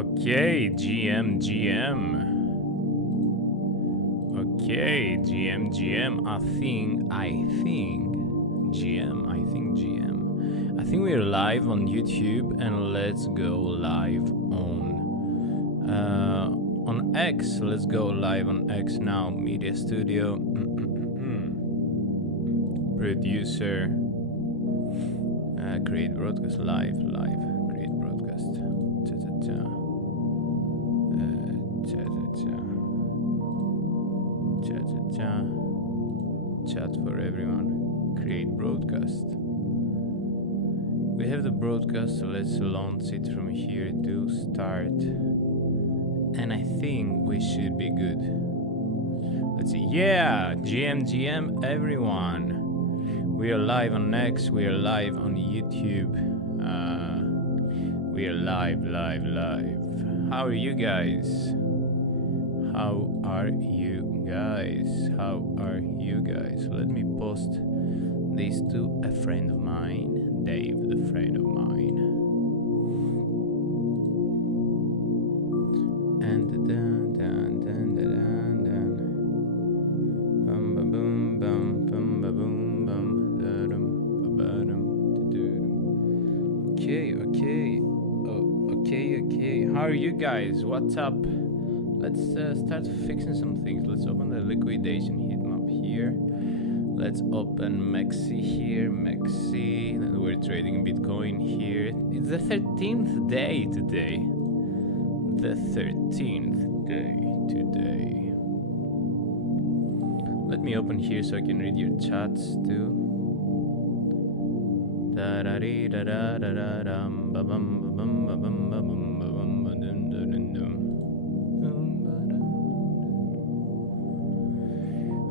Okay, GM. Okay, GM. I think GM. I think we're live on YouTube, and let's go live on X. Let's go live on X now. Media Studio, producer, create broadcast live, create broadcast. Chat for everyone. Create broadcast. We have the broadcast, so let's launch it from here to start. And I think we should be good. Let's see. Yeah, GM, everyone. We are live on X. We are live on YouTube. We are live. How are you guys? Let me post this to a friend of mine, Dave, the friend of mine. And okay. How are you guys? What's up? Let's start fixing some things. Let's open the liquidation heat map here. Let's open MEXC here. MEXC. We're trading Bitcoin here. It's the 13th day today. Let me open here so I can read your chats too.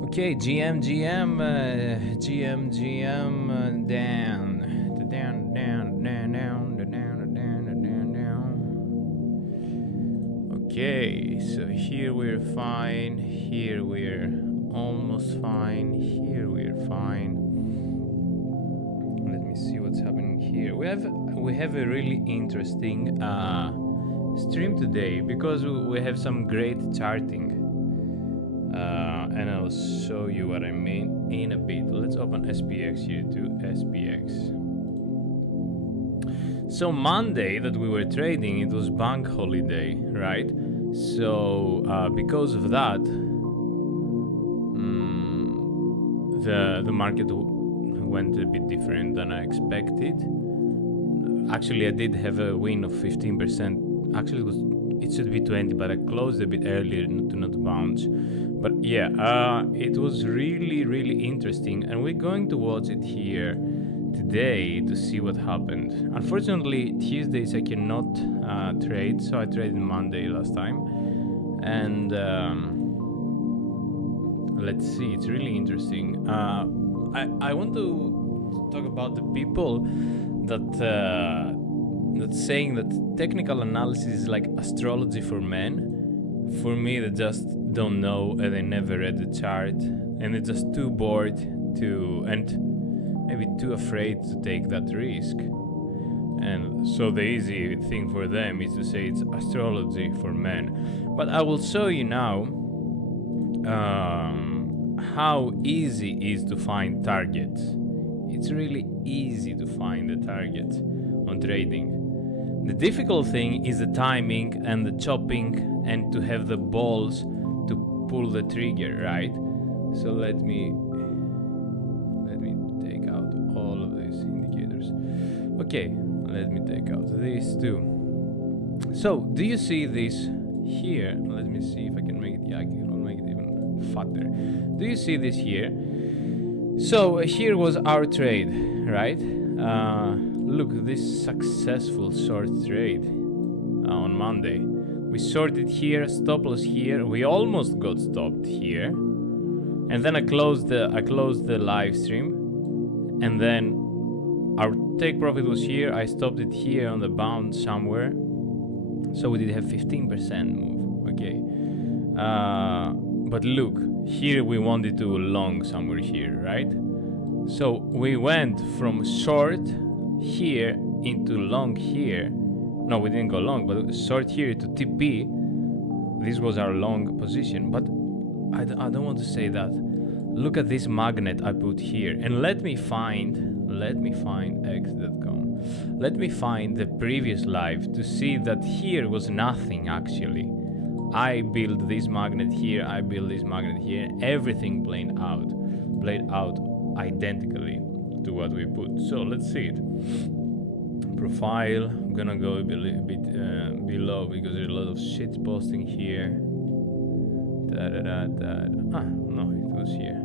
Okay, GM, down. Okay, so here we're fine, here we're almost fine, here we're fine. Let me see what's happening here. We have a really interesting stream today because we have some great charting. And I'll show you what I mean in a bit. Let's open SPX here too. SPX. So Monday that we were trading, it was bank holiday, right? So because of that, the market went a bit different than I expected. Actually, I did have a win of 15%. Actually, it should be 20, but I closed a bit earlier to not bounce. But yeah, it was really interesting, and we're going to watch it here today to see what happened. Unfortunately, Tuesdays I cannot trade, so I traded Monday last time. And let's see, it's really interesting. I want to talk about the people that's saying that technical analysis is like astrology for men. For me, they just don't know, and they never read the chart, and they're just too bored to, and maybe too afraid to take that risk. And so the easy thing for them is to say it's astrology for men. But I will show you now how easy it is to find targets. It's really easy to find the target on trading. The difficult thing is the timing and the chopping and to have the balls to pull the trigger, right? So let me take out all of these indicators. Okay, let me take out these too. So do you see this here? Let me see if I can make it. Yeah, I can make it even fatter. Do you see this here? So here was our trade, right? Look, this successful short trade on Monday. We shorted here, stop loss here. We almost got stopped here, and then I closed the live stream, and then our take profit was here. I stopped it here on the bounce somewhere, so we did have 15% move. Okay, but look, here we wanted to long somewhere here, right? So we went from short here into long here. No, we didn't go long, but short here to TP. This was our long position, but I don't want to say that. Look at this magnet I put here, and let me find x.com. Let me find the previous live to see that here was nothing actually. I built this magnet here, I built this magnet here, everything played out identically to what we put. So let's see it. Profile, I'm gonna go a bit below because there's a lot of shit posting here. Ah, no, it was here.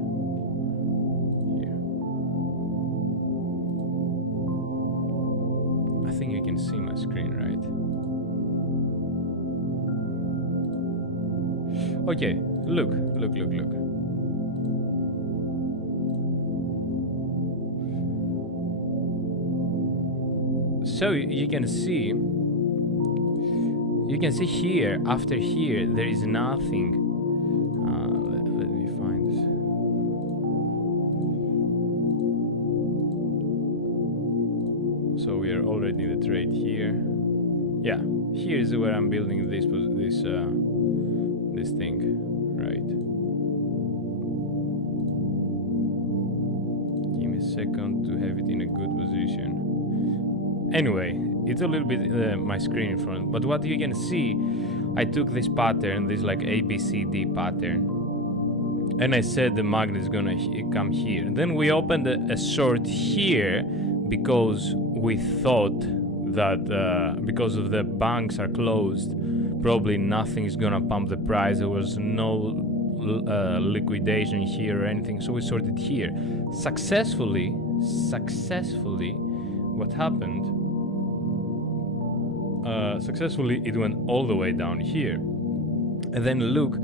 I think you can see my screen, right? Okay, look. So you can see here, after here, there is nothing. Let me find this. So we are already in the trade here. Yeah, here is where I'm building this thing, right? Give me a second to have it in a good position. Anyway, it's a little bit my screen in front, but what you can see, I took this pattern, this like ABCD pattern, and I said the magnet is gonna come here. And then we opened a short here because we thought that because of the banks are closed, probably nothing is gonna pump the price. There was no liquidation here or anything, so we sorted here. Successfully, what happened? Successfully, it went all the way down here, and then look,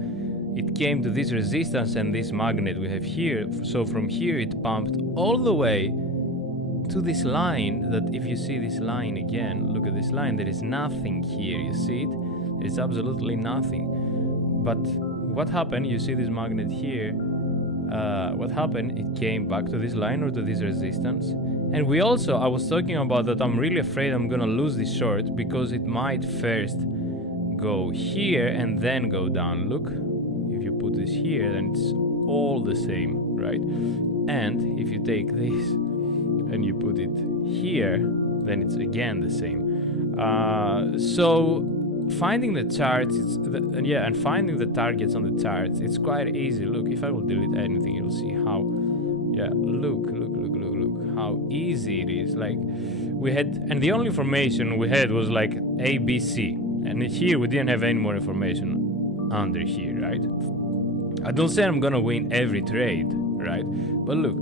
it came to this resistance and this magnet we have here. So from here, it pumped all the way to this line. That if you see this line again, look at this line. There is nothing here. You see it? There is absolutely nothing. But what happened? You see this magnet here. What happened? It came back to this line or to this resistance. And we also, I was talking about that I'm really afraid I'm gonna lose this short because it might first go here and then go down. Look, if you put this here, then it's all the same, right? And if you take this and you put it here, then it's again the same. So finding the charts, and finding the targets on the charts, it's quite easy. Look, if I will delete anything, you'll see how. Yeah, look how easy it is. Like we had, and the only information we had was like ABC, and here we didn't have any more information under here, right? I don't say I'm gonna win every trade, right? But look,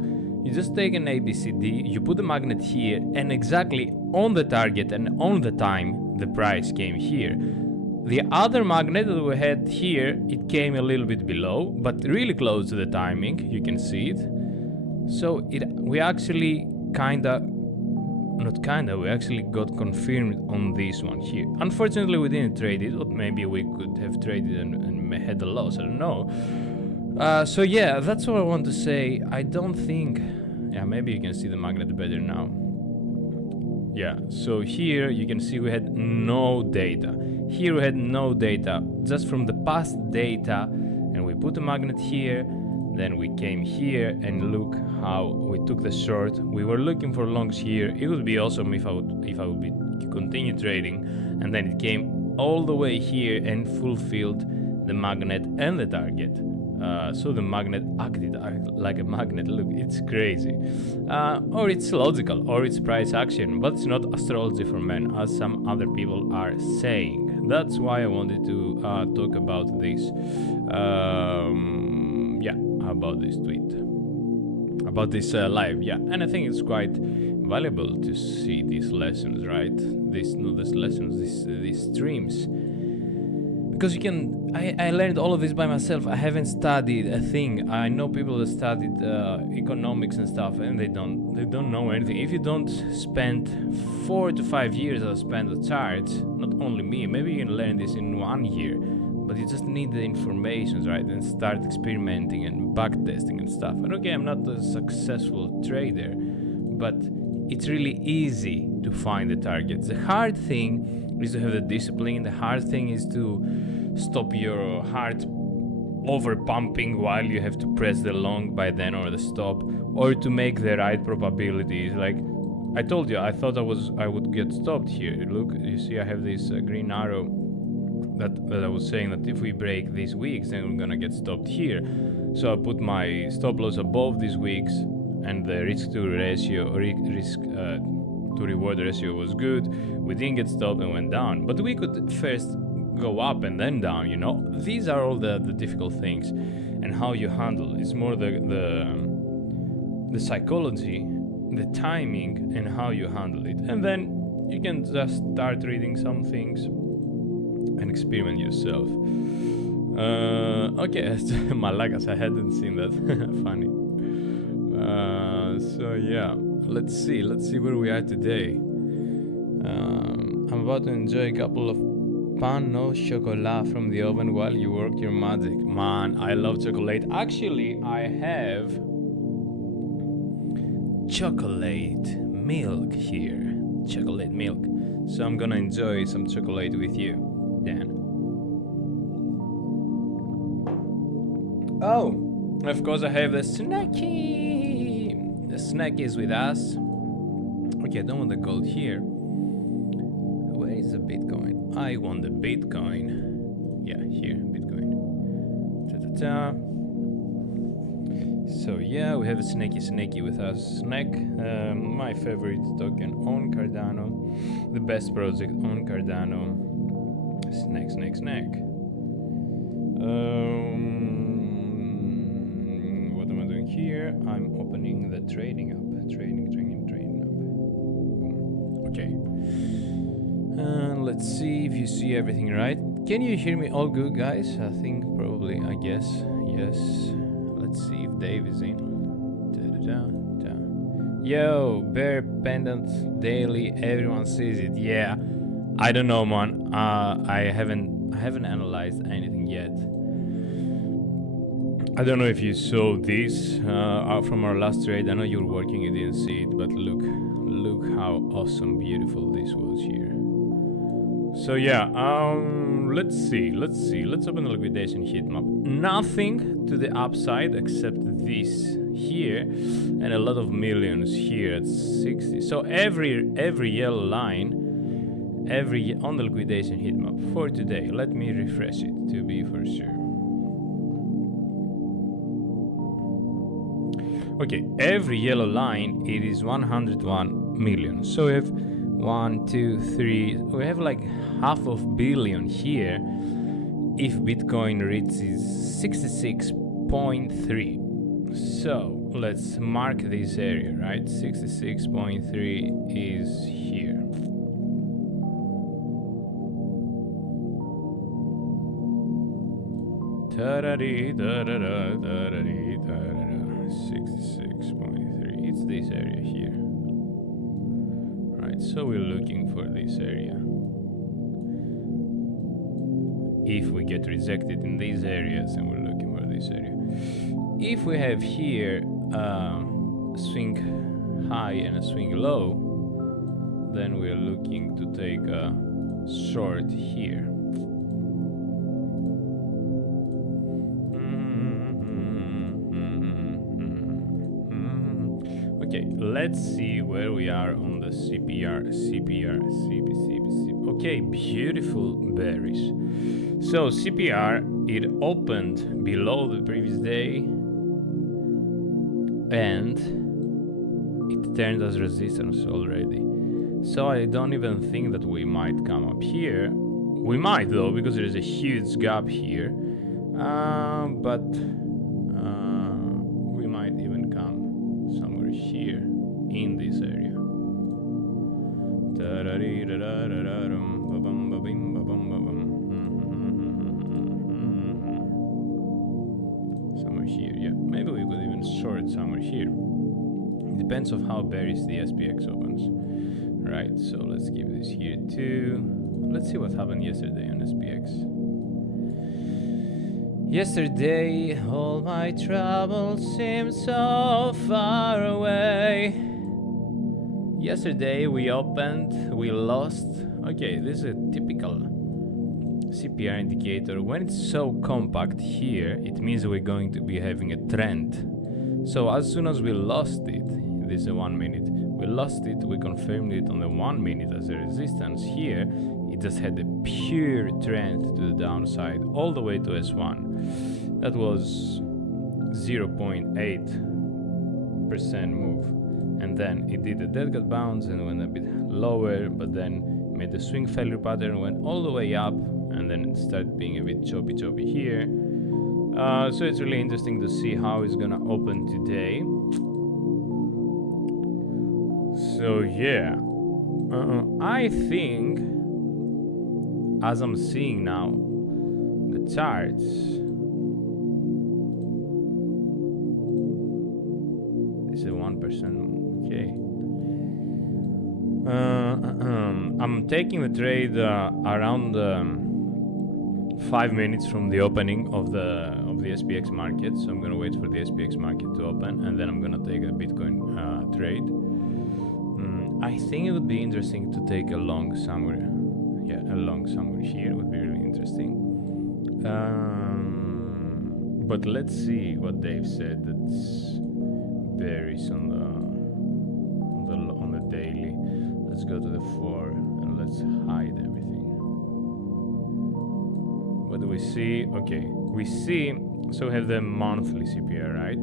you just take an ABCD, you put the magnet here, and exactly on the target and on the time the price came here. The other magnet that we had here, it came a little bit below, but really close to the timing. You can see it. So we actually we actually got confirmed on this one here. Unfortunately, we didn't trade it, or maybe we could have traded and had a loss, I don't know. So yeah, that's what I want to say. I don't think, yeah, maybe you can see the magnet better now. Yeah, so here you can see we had no data. Here we had no data, just from the past data, and we put the magnet here. Then we came here and look how we took the short. We were looking for longs here. It would be awesome if I would be continue trading, and then it came all the way here and fulfilled the magnet and the target. So the magnet acted like a magnet. Look, it's crazy. Or it's logical, or it's price action, but it's not astrology for men, as some other people are saying. That's why I wanted to talk about this. About this tweet, about this live, yeah. And I think it's quite valuable to see these lessons, right? These streams, because you can. I learned all of this by myself. I haven't studied a thing. I know people that studied economics and stuff, and they don't know anything. If you don't spend 4 to 5 years to spend the charts, not only me, maybe you can learn this in 1 year. But you just need the information, right? And start experimenting and backtesting and stuff. And okay, I'm not a successful trader, but it's really easy to find the targets. The hard thing is to have the discipline. The hard thing is to stop your heart over pumping while you have to press the long by then or the stop, or to make the right probabilities. Like I told you, I thought I would get stopped here. Look, you see I have this green arrow that I was saying that if we break these wicks, then we're gonna get stopped here. So I put my stop loss above these wicks, and the risk to reward ratio was good. We didn't get stopped and went down, but we could first go up and then down, you know. These are all the difficult things, and how you handle. It's more the psychology, the timing, and how you handle it. And then you can just start reading some things and experiment yourself. Okay, Malagas, I hadn't seen that. Funny. So yeah, let's see where we are today. I'm about to enjoy a couple of pain au chocolat from the oven while you work your magic. Man, I love chocolate. Actually, I have chocolate milk here. Chocolate milk. So I'm gonna enjoy some chocolate with you, Dan. Oh, of course I have the snacky. The snack is with us. Okay, I don't want the gold here. Where is the Bitcoin? I want the Bitcoin. Yeah, here, Bitcoin. Ta-ta-ta. So yeah, we have a snacky with us. Snack, my favorite token on Cardano. The best project on Cardano. Snack. What am I doing here? I'm opening the trading app. Trading app. Okay. Let's see if you see everything right. Can you hear me all good, guys? I think probably, I guess. Yes. Let's see if Dave is in. Yo, bear pendant daily. Everyone sees it. Yeah. I don't know, man. I haven't analyzed anything yet. I don't know if you saw this from our last trade. I know you're working, you didn't see it, but look how awesome, beautiful this was here. So yeah, let's see. Let's open the liquidation heat map. Nothing to the upside except this here, and a lot of millions here at 60. So every yellow line, on the liquidation heat map for today. Let me refresh it to be for sure. Okay, every yellow line, it is 101 million. So we have 1, 2, 3. We have like half of billion here. If Bitcoin reaches 66.3. So let's mark this area, right? 66.3 is here. Da-da-dee, da-da-da, da-da-dee, da-da-da. 66.3. It's this area here. Right, so we're looking for this area. If we get rejected in these areas, then we're looking for this area. If we have here a swing high and a swing low, then we're looking to take a short here. Okay, let's see where we are on the CPR. Okay, beautiful bearish. So CPR, it opened below the previous day and it turned as resistance already. So I don't even think that we might come up here. We might though, because there is a huge gap here. But we might even come somewhere here in this area. Somewhere here, yeah. Maybe we could even short somewhere here. It depends on how bearish the SPX opens. Right, so let's keep this here too. Let's see what happened yesterday on SPX. Yesterday, all my troubles seem so far away. Yesterday we opened, we lost. Okay, this is a CPR indicator, when it's so compact here, it means we're going to be having a trend. So as soon as we lost it, this is a 1 minute, we lost it, we confirmed it on the 1 minute as a resistance. Here it just had a pure trend to the downside all the way to S1. That was 0.8% move, and then it did a dead cat bounce and went a bit lower, but then made the swing failure pattern, went all the way up, and then it started being a bit choppy here. So it's really interesting to see how it's gonna open today. So yeah, I think, as I'm seeing now the charts, this is 1%. Okay. I'm taking the trade around 5 minutes from the opening of the SPX market. So I'm gonna wait for the SPX market to open, and then I'm gonna take a Bitcoin trade. I think it would be interesting to take a long somewhere. Yeah, a long somewhere here would be really interesting. But let's see what Dave said. That's bearish on the daily. Let's go to the 4 and let's hide everything. What do we see? Okay, we see, so we have the monthly CPR, right?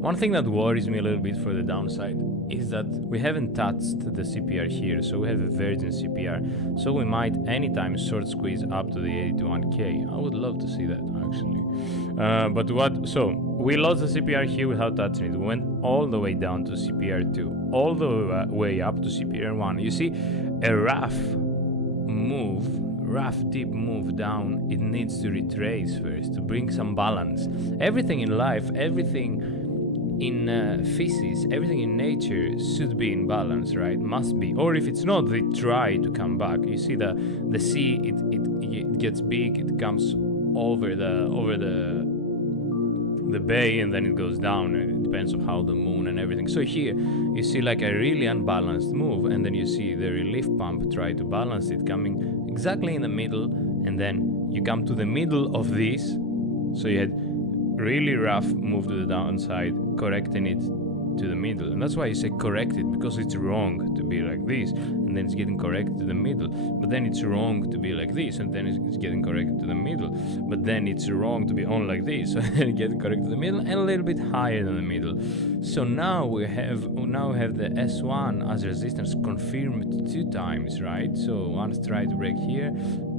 One thing that worries me a little bit for the downside is that we haven't touched the CPR here, so we have a virgin CPR, so we might anytime short squeeze up to the 81k. I would love to see that actually. So we lost the CPR here without touching it. We went all the way down to CPR2, all the way up to CPR1. You see a rough deep move down. It needs to retrace first to bring some balance. Everything in life, everything in physics, everything in nature should be in balance, right? Must be. Or if it's not, they try to come back. You see the sea, it gets big, it comes over the bay, and then it goes down. It depends on how the moon and everything. So here you see like a really unbalanced move, and then you see the relief pump try to balance it, coming exactly in the middle, and then you come to the middle of this. So you had really rough move to the downside, correcting it to the middle. And that's why you say correct it, because it's wrong to be like this, and then it's getting corrected to the middle. But then it's wrong to be like this, and then it's getting corrected to the middle. But then it's wrong to be on like this, so then it gets corrected to the middle and a little bit higher than the middle. So now we have the S1 as resistance confirmed 2 times, right? So once tried to break here,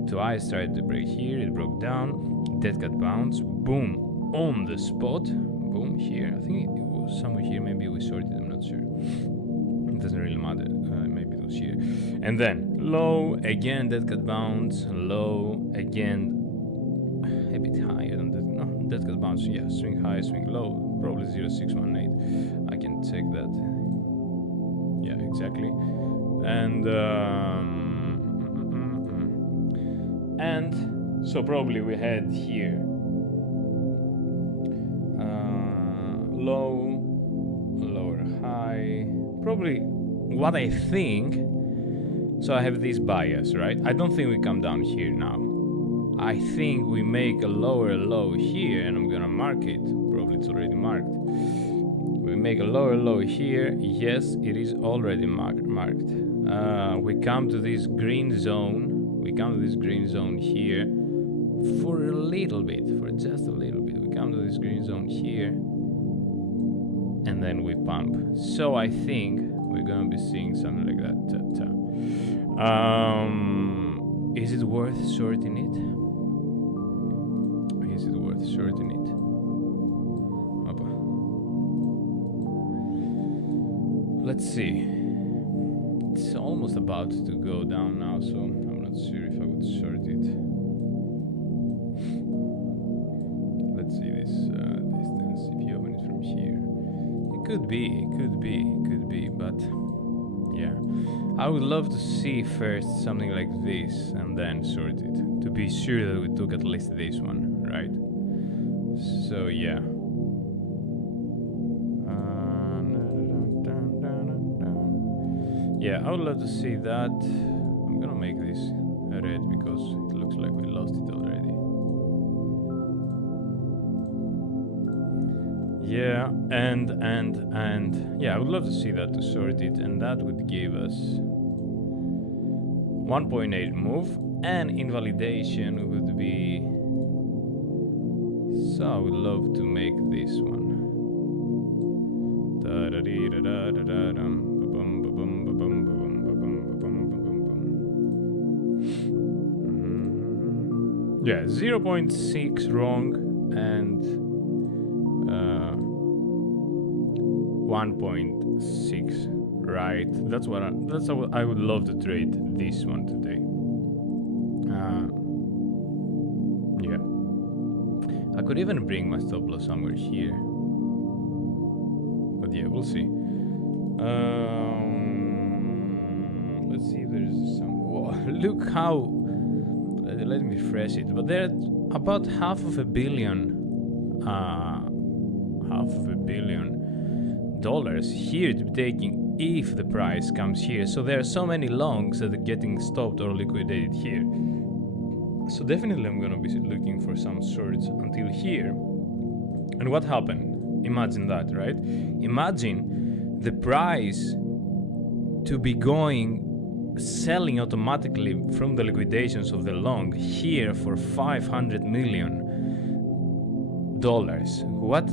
twice tried to break here, it broke down, dead cat bounce, boom, on the spot, boom, here. I think it was somewhere here, maybe we sorted, I'm not sure. It doesn't really matter, maybe it was here. And then low, again dead cat bounce, low, again a bit higher than that. No, dead cat bounce, yeah, swing high, swing low, probably 0.618. I can check that. Yeah, exactly. And so probably we had here low, lower high, probably what I think. So I have this bias, right? I don't think we come down here now. I think we make a lower low here, and I'm gonna mark it. Probably it's already marked. We make a lower low here. Yes, it is already marked. We come to this green zone. We come to this green zone here for a little bit, for just a little bit. We come to this green zone here, and then we pump. So I think we're gonna be seeing something like that. Is it worth shorting it? Is it worth shorting it? Opa. Let's see. It's almost about to go down now, so I'm not sure if I would short it. Let's see this distance. If you open it from here, it could be, but yeah, I would love to see first something like this and then short it, to be sure that we took at least this one, right? So yeah. Yeah, I would love to see that. I'm gonna make this a red because it looks like we lost it already. Yeah, and yeah, I would love to see that to sort it, and that would give us 1.8 move, and invalidation would be. So I would love to make this one. Yeah, 0.6 wrong and 1.6 right. That's how I would love to trade this one today. Yeah, I could even bring my stop loss somewhere here, but yeah, we'll see. Let's see if there's some. Whoa, look how. Let me refresh it. But they're about $500 million. $500 million here to be taking if the price comes here. So there are so many longs that are getting stopped or liquidated here. So definitely I'm gonna be looking for some sorts until here. And what happened? Imagine that, right? Imagine the price to be selling automatically from the liquidations of the long here for $500 million. What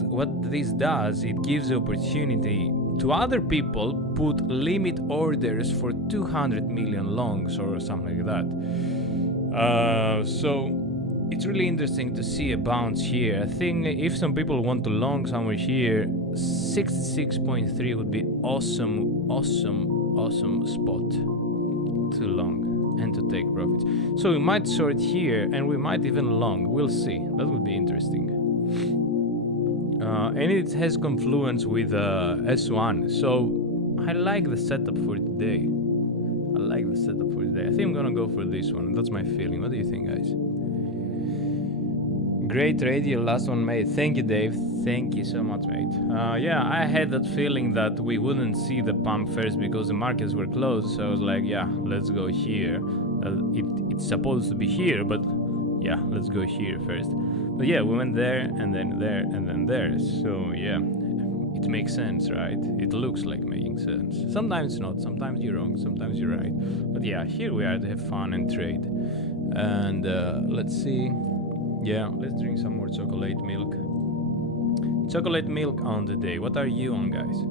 this does, it gives the opportunity to other people put limit orders for 200 million longs or something like that. So it's really interesting to see a bounce here. I think if some people want to long somewhere here, 66.3 would be awesome spot to long and to take profits. So we might short here and we might even long. We'll see. That would be interesting. And it has confluence with S1. So I like the setup for today. I think I'm gonna go for this one. That's my feeling. What do you think, guys? Great trade, your last one, mate. Thank you, Dave. Thank you so much, mate. Yeah, I had that feeling that we wouldn't see the pump first because the markets were closed. So I was like, yeah, let's go here. It's supposed to be here, but yeah, let's go here first. But yeah, we went there and then there and then there. So yeah, it makes sense, right? It looks like making sense. Sometimes not. Sometimes you're wrong. Sometimes you're right. But yeah, here we are to have fun and trade. And let's see. Yeah, let's drink some more chocolate milk. Chocolate milk on the day. What are you on, guys?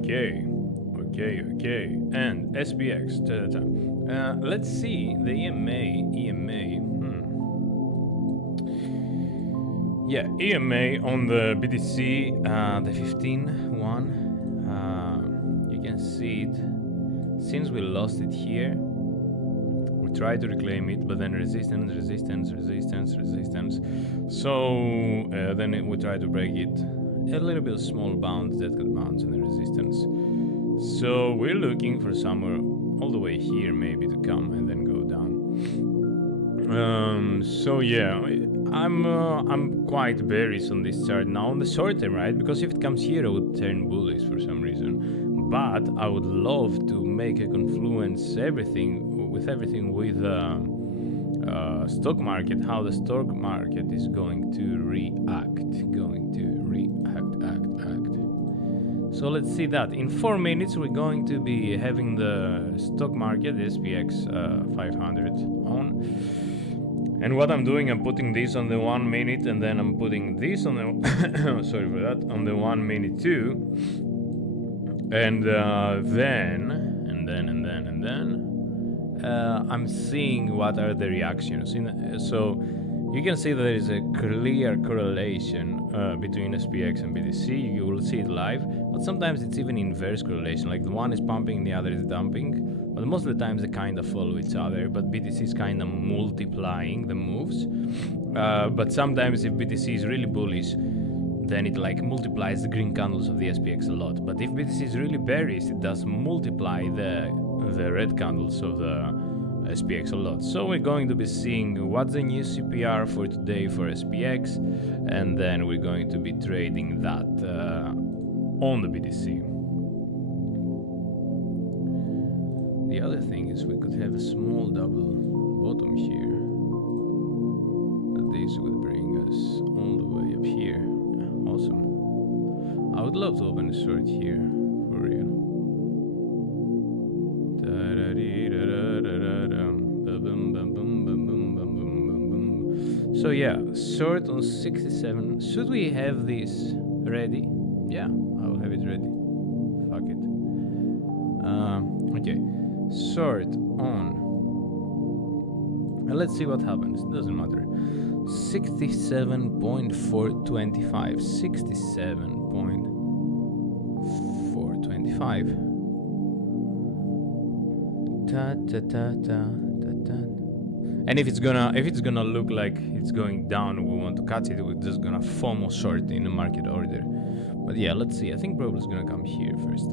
Okay. And SPX. Let's see the EMA. Yeah, EMA on the BTC, the 15 one. You can see it. Since we lost it here, we tried to reclaim it, but then resistance. So then we tried to break it. A little bit of small bounce, that could bounce, and then resistance. So we're looking for somewhere all the way here maybe to come and then go down. So yeah, I'm quite bearish on this chart now on the short term, right? Because if it comes here, I would turn bullish for some reason. But I would love to make a confluence everything with stock market, how the stock market is going to react. So let's see that. In 4 minutes, we're going to be having the stock market, the SPX 500 on. And what I'm doing, I'm putting this on the 1 minute, and then I'm putting this on the sorry for that, on the 1 minute too. And then I'm seeing what are the reactions. So you can see that there is a clear correlation between SPX and BTC. You will see it live, but sometimes it's even inverse correlation. Like the one is pumping, the other is dumping. But most of the times they kind of follow each other. But BTC is kind of multiplying the moves. But sometimes if BTC is really bullish, then it like multiplies the green candles of the SPX a lot. But if BTC is really bearish, it does multiply the red candles of the SPX a lot. So we're going to be seeing what's the new CPR for today for SPX, and then we're going to be trading that on the BTC. The other thing is we could have a small double bottom here, but this would bring us all the way up here. Yeah, awesome. I would love to open a short here, for real. So yeah, short on 67. Should we have this ready? Yeah, I will have it ready. Fuck it. Okay, short on. And let's see what happens. Doesn't matter. 67.425. 67.425. Ta ta ta ta ta ta. And if it's gonna look like it's going down, we want to cut it. We're just gonna FOMO short in the market order. But yeah, let's see. I think probably it's gonna come here first.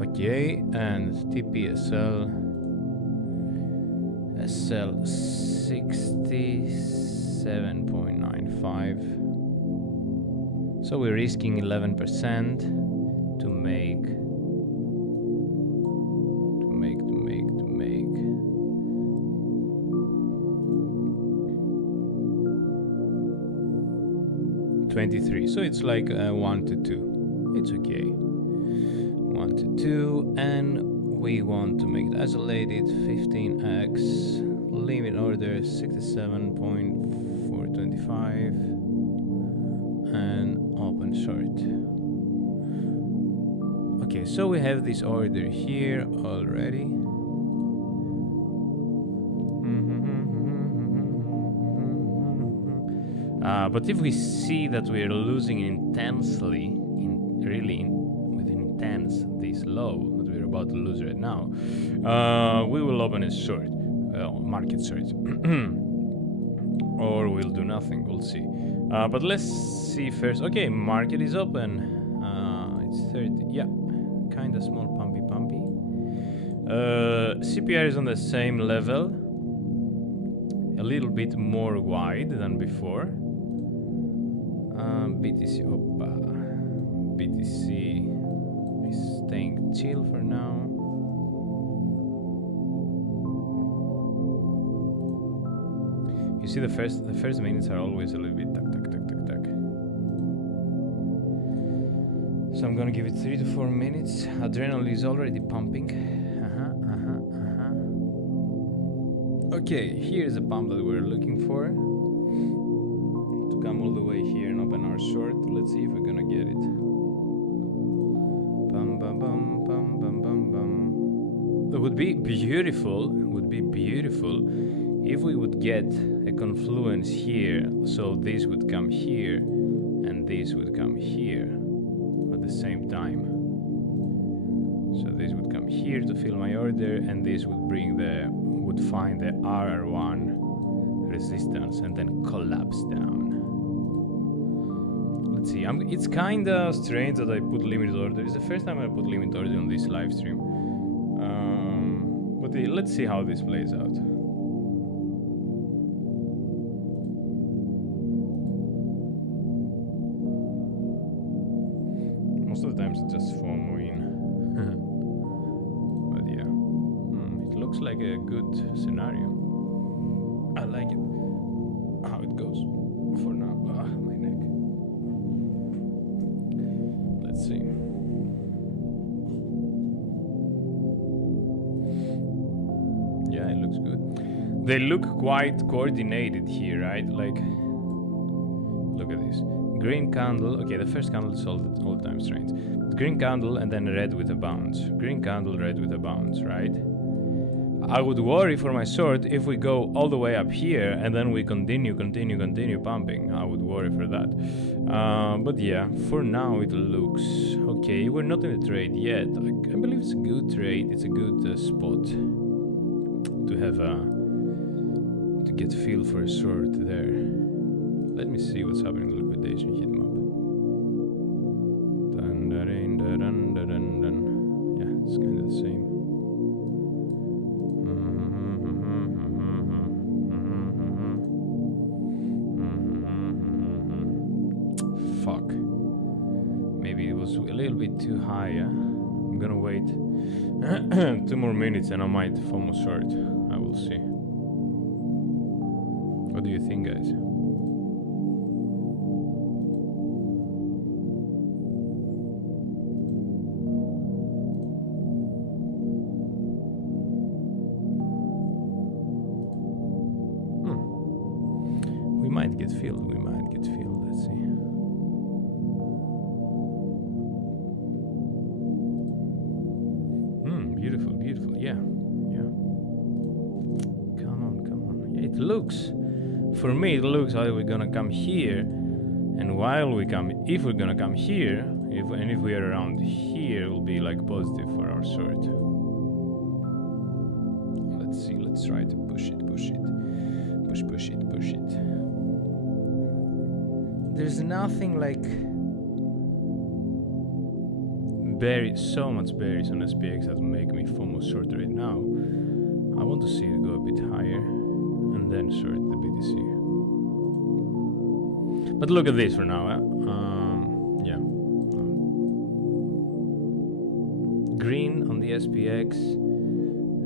Okay, and TPSL SL 67.95. So we're risking 11% to make 23. So it's like 1 to 2. It's okay. 1 to 2, and we want to make it isolated 15x, limit order 67.425, and open short. Okay, so we have this order here already. But if we see that we're losing intensely, with intense this low that we're about to lose right now, we will open a short, market short, or we'll do nothing. We'll see. But let's see first. Okay, market is open. It's 30. Yeah, kind of small pumpy. CPR is on the same level, a little bit more wide than before. BTC, BTC is staying chill for now. You see, the first minutes are always a little bit tuck. So I'm gonna give it 3 to 4 minutes. Adrenaline is already pumping. Okay, here's a pump that we're looking for. Come all the way here and open our short. Let's see if we're gonna get it. It would be beautiful. If we would get a confluence here. So this would come here and this would come here at the same time. So this would come here to fill my order, and this would find the RR1 resistance and then collapse down. Let's see. It's kind of strange that I put limit order. It's the first time I put limit order on this live stream. But let's see how this plays out. Most of the times it's just FOMO in. But yeah, it looks like a good scenario. I like it. How it goes for now. My neck. Let's see. Yeah, it looks good. They look quite coordinated here, right? Like, look at this. Green candle. Okay, the first candle is all the time strange. Green candle and then red with a bounce. Green candle, red with a bounce, right? I would worry for my short if we go all the way up here and then we continue pumping. I would worry for that. But yeah, for now it looks okay. We're not in a trade yet. I believe it's a good trade. It's a good spot to have a to get feel for a sort there. Let me see what's happening in the liquidation heat map. Dun, dun, dun, dun, dun, dun, dun. Yeah, it's kind of the same. Fuck. Maybe it was a little bit too high, yeah? I'm gonna wait 2 more minutes and I might FOMO short. I will see. What do you think, guys? We might get filled, let's see. Beautiful, beautiful, yeah. Come on. Yeah, it looks, for me it looks like we're gonna come here, and while we come, if we're gonna come here, if we are around here, it will be like positive for our short. Let's see, let's try to push it. Push it. There's nothing like so much bearish on SPX that will make me FOMO short right now. I want to see it go a bit higher and then short the BTC. But look at this for now. Yeah. Green on the SPX,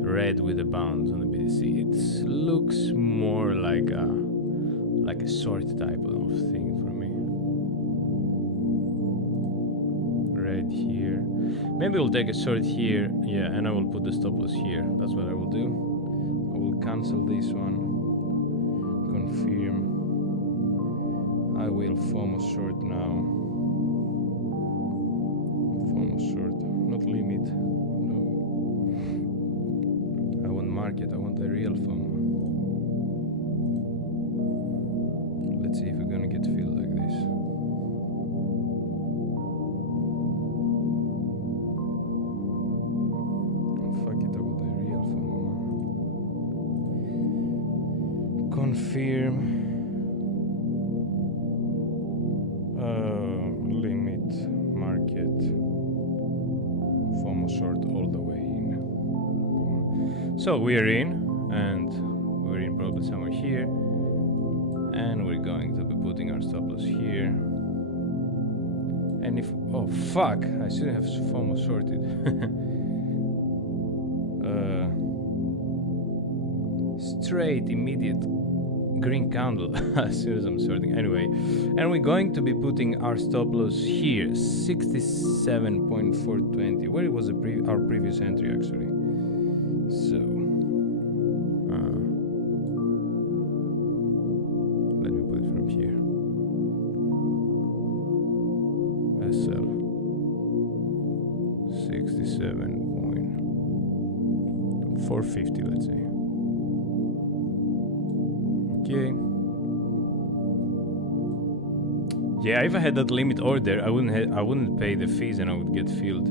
red with the bounds on the BTC. It looks more like a short type of thing for me. Red here. Maybe we'll take a short here, yeah, and I will put the stop loss here. That's what I will do. I will cancel this one. Confirm. I will FOMO short now. FOMO short, not limit. No. I want market. I want the real FOMO. Let's see if we're gonna get filled like this. Oh, fuck it, I want the real FOMO. Confirm. Limit market. FOMO short all the way in. So we're in, and we're in probably somewhere here. And we're going to be putting our stop loss here. And if, oh fuck, I shouldn't have FOMO shorted. Straight, immediate green candle as soon as I'm sorting. Anyway, and we're going to be putting our stop loss here, 67.420. Where was our previous entry actually? So. Let me put it from here. SL 67.450, let's say. Okay. Yeah, if I had that limit order, I wouldn't pay the fees and I would get filled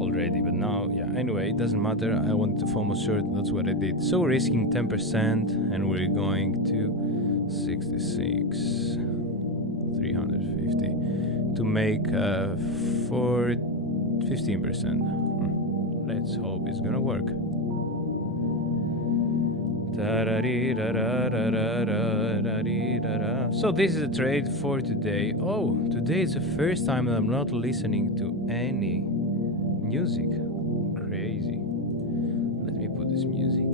already. But now, yeah. Anyway, it doesn't matter. I wanted to FOMO short. That's what I did. So we're risking 10%, and we're going to 66 350 to make for 15%. Let's hope it's gonna work. So this is a trade for today. Oh, today is the first time that I'm not listening to any music. Crazy. Let me put this music.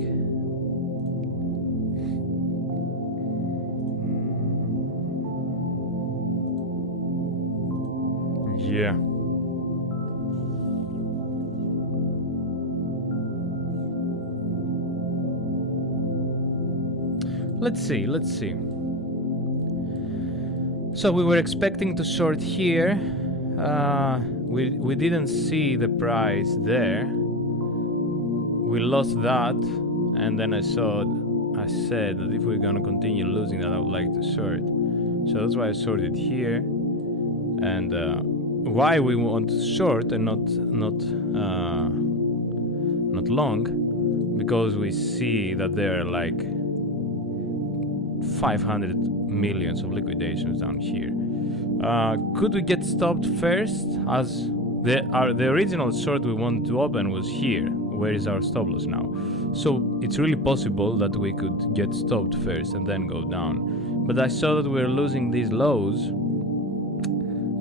Yeah. Let's see. So we were expecting to short here. We didn't see the price there. We lost that, and then I said that if we're gonna continue losing that, I would like to short. So that's why I shorted here. And why we want to short and not long, because we see that there are like 500 millions of liquidations down here. Could we get stopped first, as the original short we wanted to open was here? Where is our stop loss now? So it's really possible that we could get stopped first and then go down. But I saw that we're losing these lows,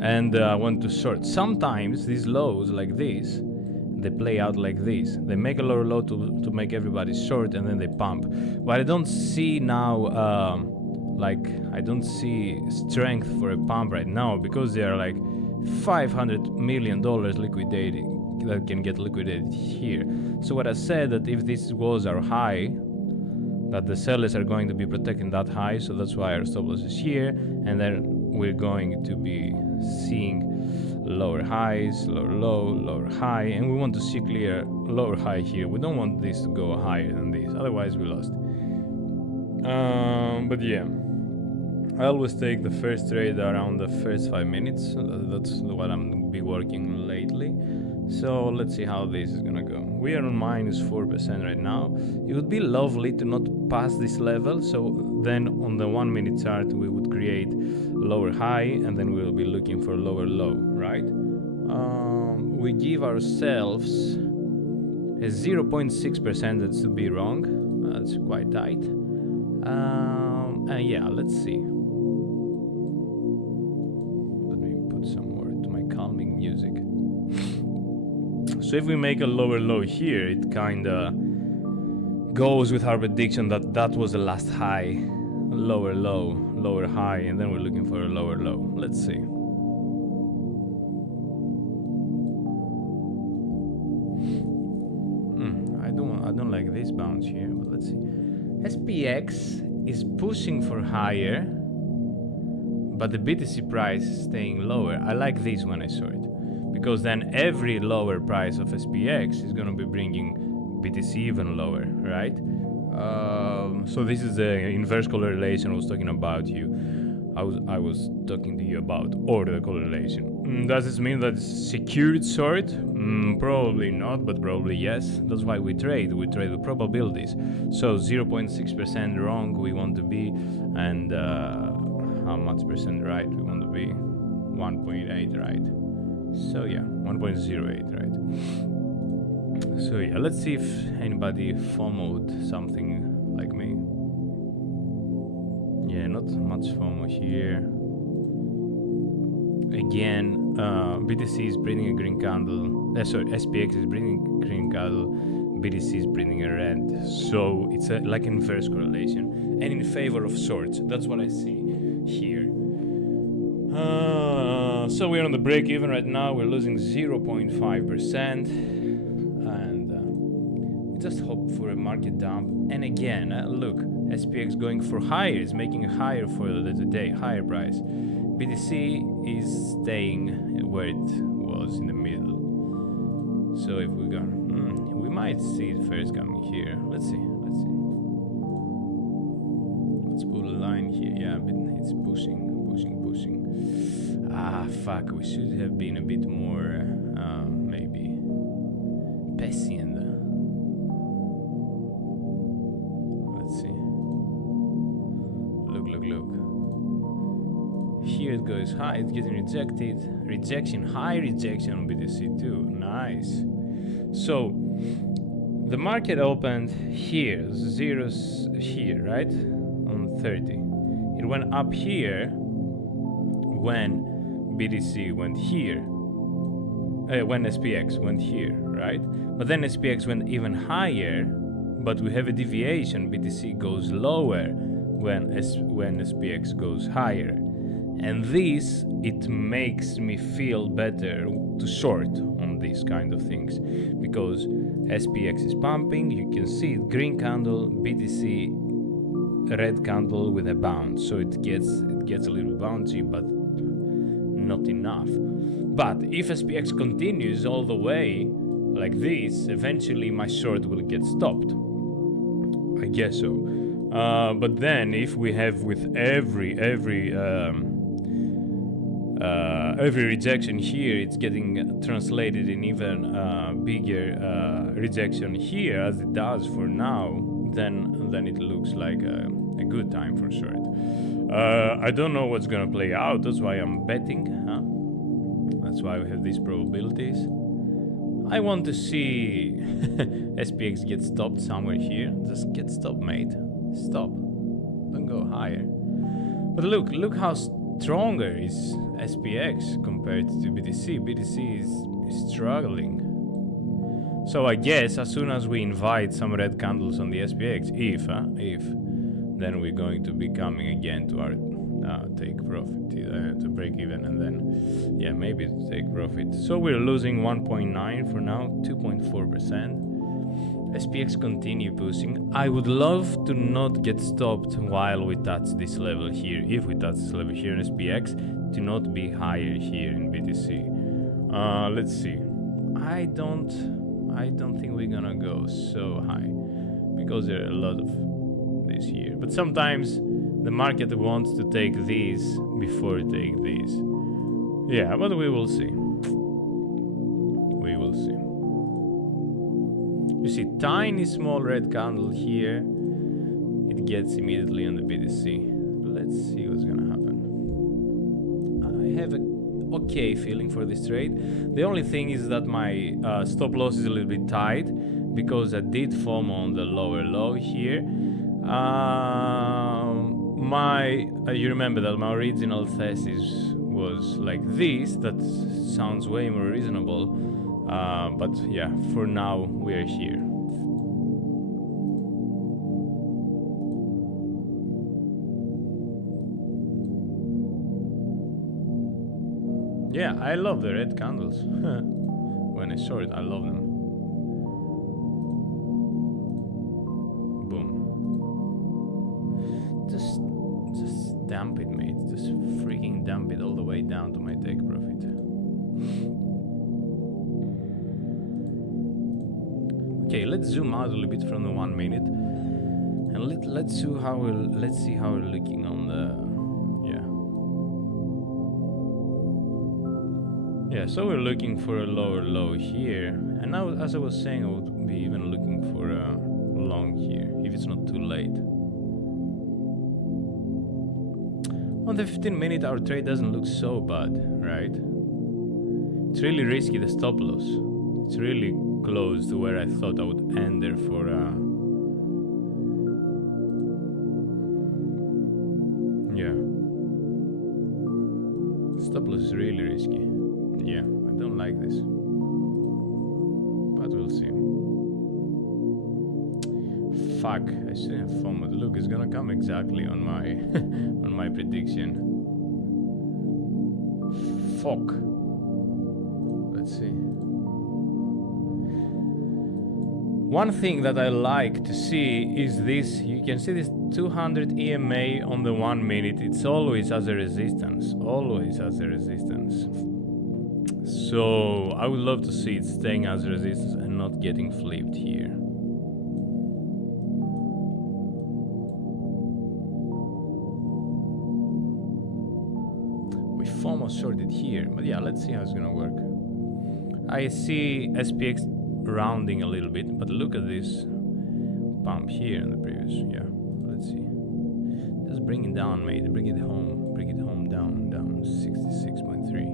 and I want to short. Sometimes these lows like this, they play out like this. They make a lower low to make everybody short, and then they pump. But I don't see now, I don't see strength for a pump right now, because they are like $500 million liquidating, that can get liquidated here. So what I said, that if this was our high, that the sellers are going to be protecting that high, so that's why our stop loss is here, and then we're going to be seeing lower highs, lower low, lower high, and we want to see clear lower high here. We don't want this to go higher than this, otherwise we lost. But yeah, I always take the first trade around the first 5 minutes. That's what I'm gonna be working lately. So let's see how this is gonna go. We are on minus 4% right now. It would be lovely to not pass this level, so then on the 1 minute chart we would create lower high, and then we'll be looking for lower low, right? We give ourselves a 0.6% that's to be wrong. That's quite tight. Yeah, let's see. Let me put some more to my calming music. So if we make a lower low here, it kinda goes with our prediction that that was the last high. Lower low, lower high, and then we're looking for a lower low. Let's see. I don't like this bounce here, but let's see. SPX is pushing for higher, but the BTC price is staying lower. I like this when I saw it, because then every lower price of SPX is going to be bringing BTC even lower, right? So this is the inverse correlation I was talking about I was talking to you about, order correlation. Does this mean that it's secured short? Probably not, but probably yes. That's why we trade with probabilities. So 0.6% wrong we want to be, and how much percent right we want to be? 1.8 right. So yeah, 1.08 right. So yeah, let's see if anybody FOMO'd something like me. Yeah, not much FOMO here. Again, BTC is printing a green candle. SPX is printing a green candle. BTC is printing a red. So it's like inverse correlation, and in favor of shorts. That's what I see here. So we're on the break even right now. We're losing 0.5%, and we just hope for a market dump. And again, look, SPX going for higher, is making a higher for the today, higher price. BTC is staying where it was in the middle. So if we go, we might see it first coming here. Let's see. Let's pull a line here. Yeah, but it's pushing. Ah, fuck, we should have been a bit more, maybe, patient. Let's see. Look. Here it goes high, it's getting rejected. High rejection on BTC too. Nice. So, the market opened here, zeros here, right? On 30. It went up here when BTC went here, when SPX went here, right? But then SPX went even higher, but we have a deviation. BTC goes lower when SPX goes higher. And this, it makes me feel better to short on these kind of things, because SPX is pumping, you can see it, green candle, BTC, red candle with a bounce. So it gets a little bouncy, but not enough. But if SPX continues all the way like this, eventually my short will get stopped. I guess so. But then if we have with every every rejection here, it's getting translated in even bigger rejection here, as it does for now, then it looks like a good time for short. I don't know what's gonna play out. That's why I'm betting. That's why we have these probabilities. I want to see SPX get stopped somewhere here. Just get stopped, mate. Stop. Don't go higher. But look how stronger is SPX compared to BTC. BTC is struggling. So I guess as soon as we invite some red candles on the SPX, if then we're going to be coming again to our take profit, to break even, and then yeah, maybe to take profit. So we're losing 1.9 for now, 2.4%. SPX continue pushing. I would love to not get stopped while we touch this level here. If we touch this level here in SPX, to not be higher here in BTC. Let's see. I don't think we're gonna go so high because there are a lot of this here. But sometimes the market wants to take these before take these. Yeah, but we will see. We will see. You see, tiny small red candle here. It gets immediately on the BTC. Let's see what's gonna happen. I have a okay feeling for this trade. The only thing is that my stop loss is a little bit tight because I did FOMO on the lower low here. You remember that my original thesis was like this. That sounds way more reasonable, but yeah, for now we are here. Yeah, I love the red candles. When I saw it, I love them. Just dump it, mate. Just freaking dump it all the way down to my take profit. Okay, let's zoom out a little bit from the 1 minute, and let's see how we're looking on the yeah. So we're looking for a lower low here, and now, as I was saying, I would be even looking for a long here if it's not too late. On the 15-minute, our trade doesn't look so bad, right? It's really risky, the stop loss. It's really close to where I thought I would end there for yeah. Stop loss is really risky. Yeah, I don't like this. But we'll see. Fuck, I shouldn't have FOMO'd. Look, it's gonna come exactly on my on my prediction. Fuck. Let's see. One thing that I like to see is this. You can see this 200 EMA on the 1 minute. It's always as a resistance. Always as a resistance. So I would love to see it staying as a resistance and not getting flipped here. We almost shorted here, but yeah, let's see how it's gonna work. I see SPX rounding a little bit, but look at this pump here in the previous. Yeah, let's see. Just bring it down, mate. Bring it home. Bring it home. Down 66.3.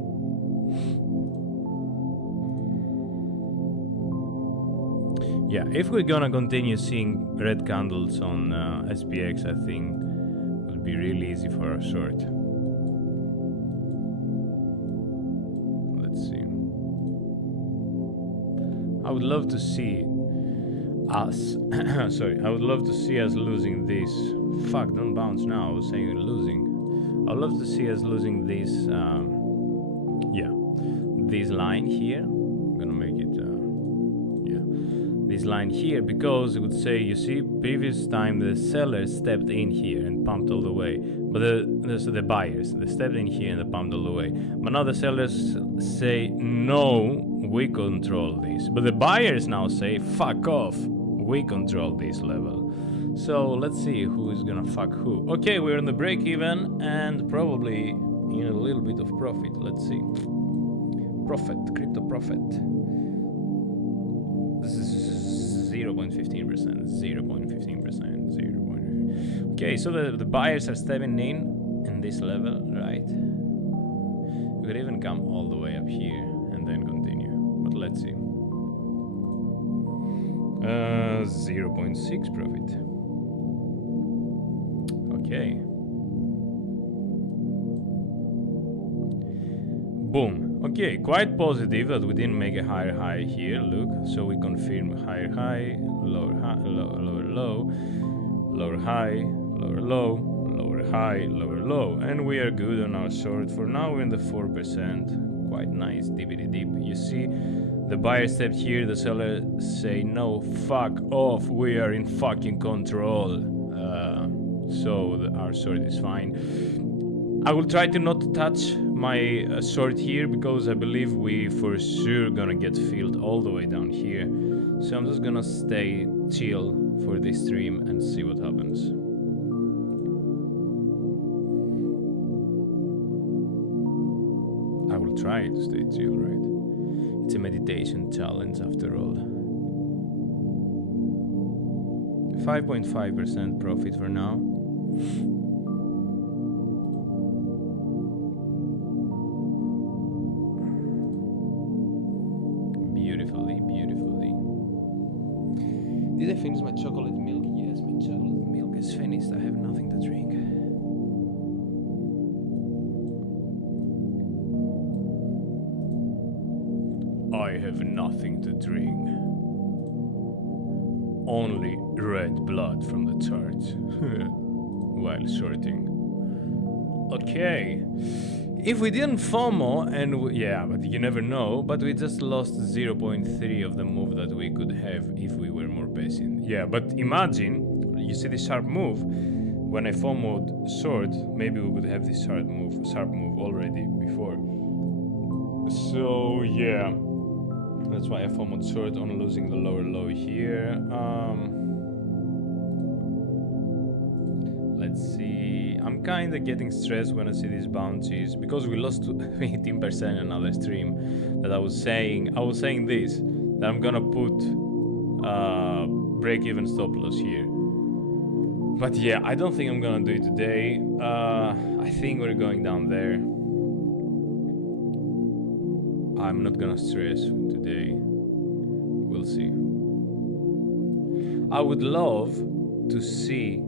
Yeah, if we're gonna continue seeing red candles on SPX, I think it would be really easy for a short. Let's see. I would love to see us. Sorry, I would love to see us losing this. Fuck, don't bounce now. I was saying you're losing. I would love to see us losing this. Yeah, this line here. I'm gonna make it. This line here, because it would say, you see, previous time the sellers stepped in here and pumped all the way, but the buyers, they stepped in here and they pumped all the way. But now the sellers say, no, we control this. But the buyers now say, fuck off, we control this level. So let's see who is gonna fuck who. Okay, we're on the break even, and probably in a little bit of profit. Let's see. Profit, crypto profit. 0.15%, 0.15%, 0. Okay, so the buyers are stepping in this level, right? We could even come all the way up here and then continue. But let's see. 0.6 profit. Okay. Boom. Okay, quite positive that we didn't make a higher high here. Look, so we confirm higher high, lower high, lower low, lower high, lower low, lower high, lower low, and we are good on our short. For now, we're in the 4%. Quite nice dippity dip. You see, the buyer stepped here. The seller say no, fuck off. We are in fucking control. So our short is fine. I will try to not touch my short here because I believe we for sure gonna get filled all the way down here. So I'm just gonna stay chill for this stream and see what happens. I will try to stay chill, right? It's a meditation challenge after all. 5.5% profit for now. Did I finish my chocolate milk? Yes, my chocolate milk is finished. I have nothing to drink. I have nothing to drink. Only red blood from the charts while shorting. Okay. If we didn't FOMO, and yeah, but you never know, but we just lost 0.3 of the move that we could have if we were more patient. Yeah, but imagine, you see this sharp move, when I FOMO'd short, maybe we would have this sharp move already before. So yeah, that's why I FOMO'd short on losing the lower low here. Let's see. I'm kind of getting stressed when I see these bounces because we lost 18% another stream. That I was saying this, that I'm gonna put break-even stop loss here. But yeah, I don't think I'm gonna do it today. I think we're going down there. I'm not gonna stress today. We'll see. I would love to see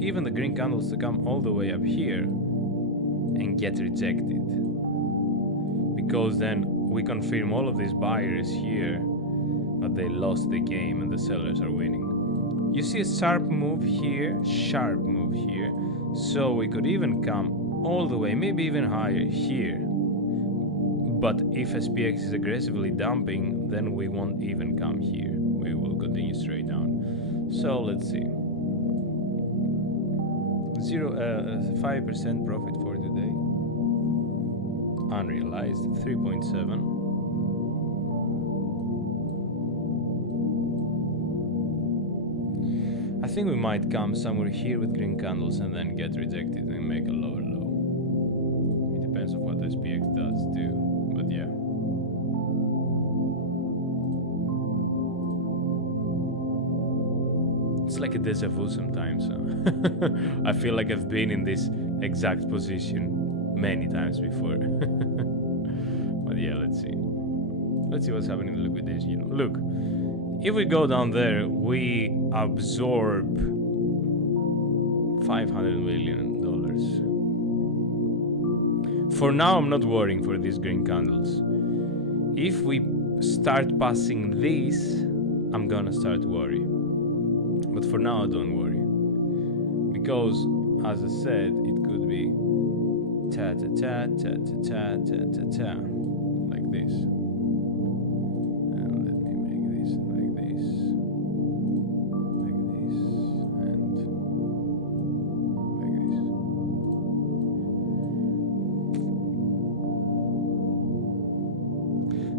even the green candles to come all the way up here and get rejected, because then we confirm all of these buyers here that they lost the game and the sellers are winning. You see a sharp move here, so we could even come all the way, maybe even higher here. But if SPX is aggressively dumping, then we won't even come here. We will continue straight down. So let's see. 5% profit for today. Unrealized 3.7. I think we might come somewhere here with green candles and then get rejected and make a lower low. It depends on what SPX does too, but yeah. It's like a deja vu sometimes. I feel like I've been in this exact position many times before. But yeah, let's see. Let's see what's happening in the liquidation. You know, look, if we go down there, we absorb $500 million. For now, I'm not worrying for these green candles. If we start passing these, I'm gonna start worrying. But for now, don't worry, because as I said, it could be ta ta ta ta ta ta ta ta ta, like this. And let me make this like this, like this, and like this.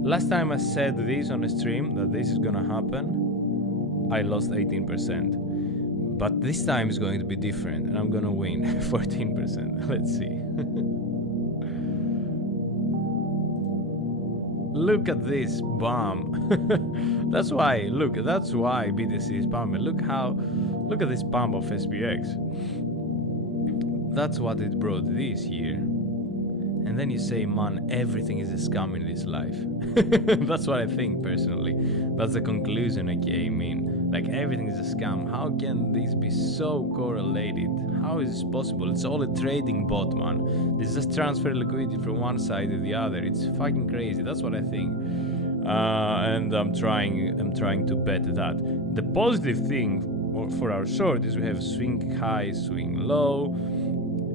Last time I said this on a stream that this is gonna happen, I lost 18%, but this time is going to be different and I'm gonna win 14%. Let's see. Look at this bump. That's why. Look, that's why BTC is bumping. Look at this bump of SPX. That's what it brought this year. And then you say, man, everything is a scam in this life. That's what I think personally. That's the conclusion I came in. Like, everything is a scam. How can this be so correlated? How is this possible? It's all a trading bot, man. This just transfer liquidity from one side to the other. It's fucking crazy. That's what I think. And I'm trying to bet that. The positive thing for our short is we have swing high, swing low,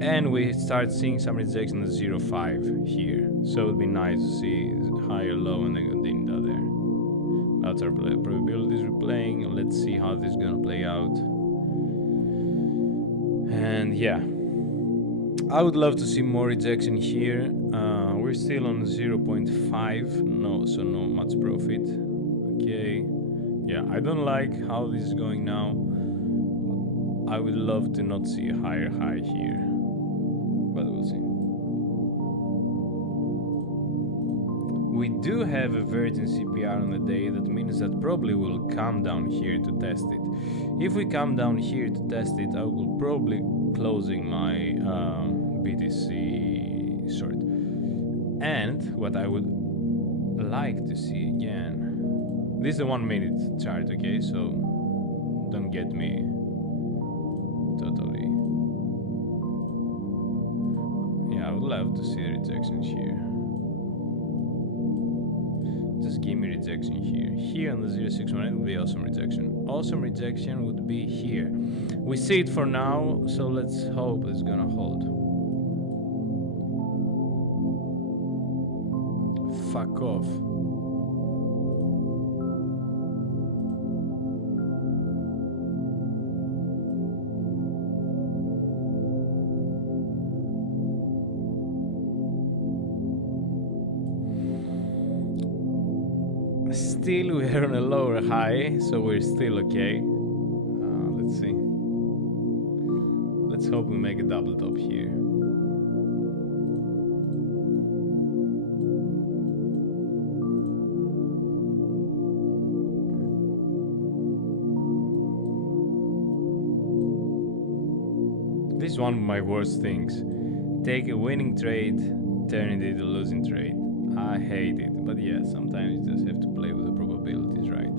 and we start seeing some rejection at 0.5 here. So it would be nice to see higher low and then continue that there. That's our probabilities we're playing. Let's see how this is gonna play out. And yeah, I would love to see more rejection here. We're still on 0.5, so no much profit. Okay, yeah, I don't like how this is going now. I would love to not see a higher high here, but we'll see. We do have a virgin CPR on the day. That means that probably we'll come down here to test it. If we come down here to test it, I will probably closing my BTC short. And what I would like to see again, this is a 1 minute chart, okay? So don't get me totally. Yeah, I would love to see the rejections here. Just give me rejection here. Here on the 0.618 would be awesome rejection. Awesome rejection would be here. We see it for now, so let's hope it's gonna hold. Fuck off. Still, we are on a lower high, so we're still okay. Let's see. Let's hope we make a double top here. This is one of my worst things. Take a winning trade, turn it into a losing trade. I hate it, but yeah, sometimes you just have to play with the probabilities, right?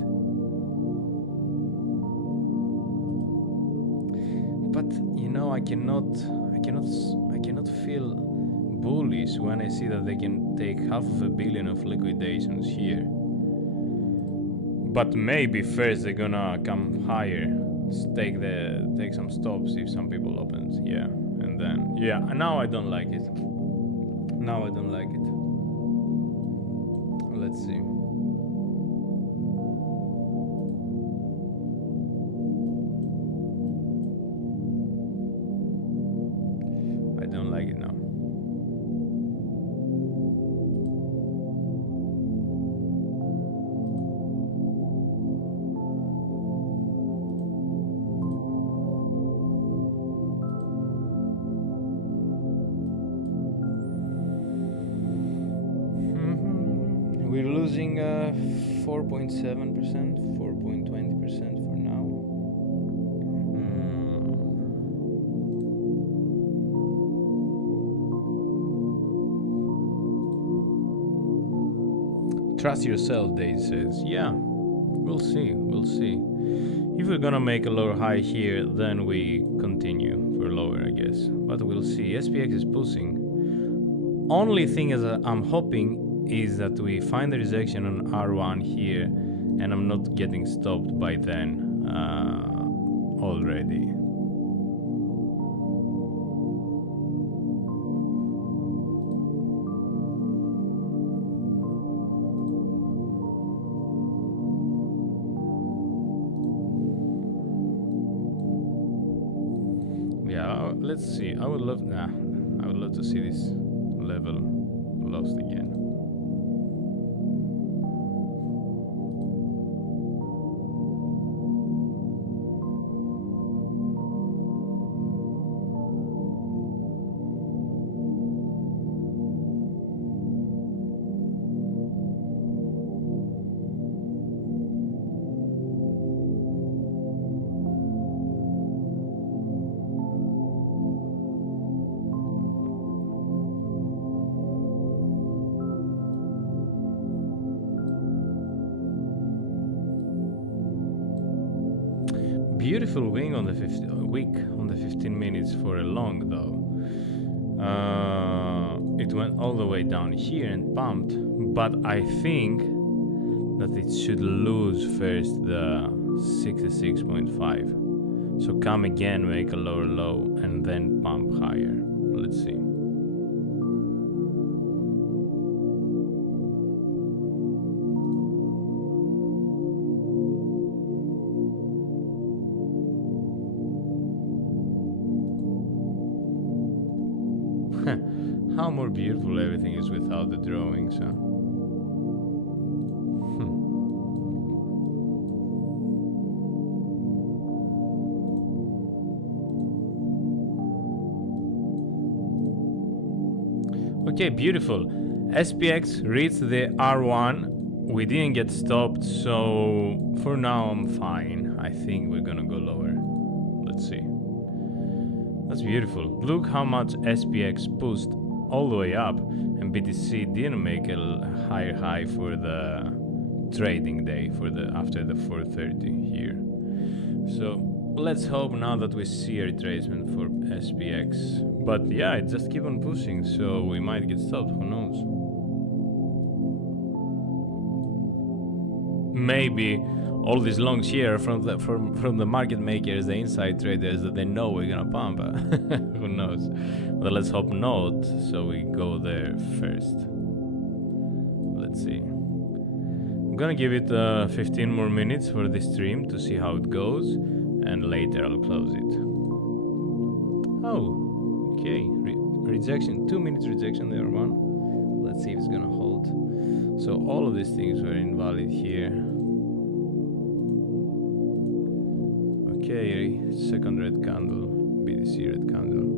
But you know, I cannot feel bullish when I see that they can take $500 million of liquidations here. But maybe first they're gonna come higher, take some stops if some people opens, yeah, and then yeah. Now I don't like it. Now I don't like it. Let's see. I don't like it now. We're losing 4.7%, 4.20% for now. Trust yourself, Dave says. Yeah, we'll see, we'll see. If we're gonna make a lower high here, then we continue for lower, I guess. But we'll see. SPX is pushing. Only thing is I'm hoping is that we find the rejection on R1 here, and I'm not getting stopped by then already. Yeah, let's see. I would love to see this level lost again. beautiful wing on the 15 minutes for a long though. It went all the way down here and pumped, but I think that it should lose first the 66.5. So come again, make a lower low, and then pump higher. Let's see. How more beautiful everything is without the drawings, huh? Okay, beautiful. SPX reached the R1. We didn't get stopped, so for now I'm fine. I think we're gonna go lower. Let's see. That's beautiful. Look how much SPX pushed all the way up, and BTC didn't make a higher high for the trading day, for the after the 4:30 here. So let's hope now that we see a retracement for SPX. But yeah, it just keep on pushing, so we might get stopped. Who knows? Maybe all these longs here from the market makers, the inside traders, that they know we're gonna pump. Who knows? But let's hope not. So we go there first. Let's see. I'm gonna give it 15 more minutes for this stream to see how it goes, and later I'll close it. Oh, okay. Rejection. 2 minutes rejection there, one. Let's see if it's gonna hold. So all of these things were invalid here. Okay, second red candle, BTC red candle.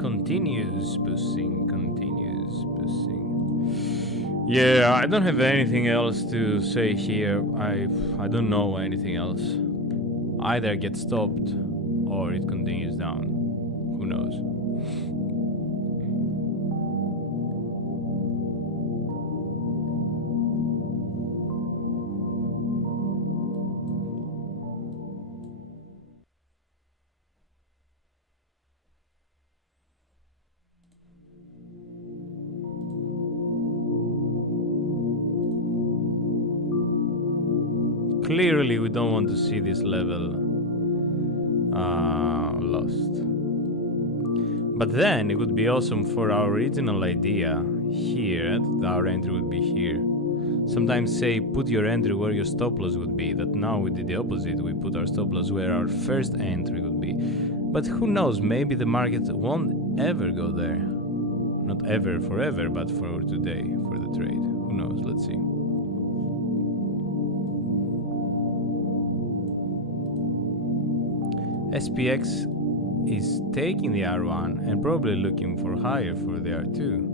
Continues pushing, continues pushing. Yeah, I don't have anything else to say here. I don't know anything else. Either get stopped or it continues down. Who knows? Clearly, we don't want to see this level lost. But then it would be awesome for our original idea here, that our entry would be here. Sometimes say put your entry where your stop loss would be. That now we did the opposite. We put our stop loss where our first entry would be. But who knows? Maybe the market won't ever go there. Not ever forever, but for today, for the trade. Who knows? Let's see. SPX is taking the R1 and probably looking for higher for the R2.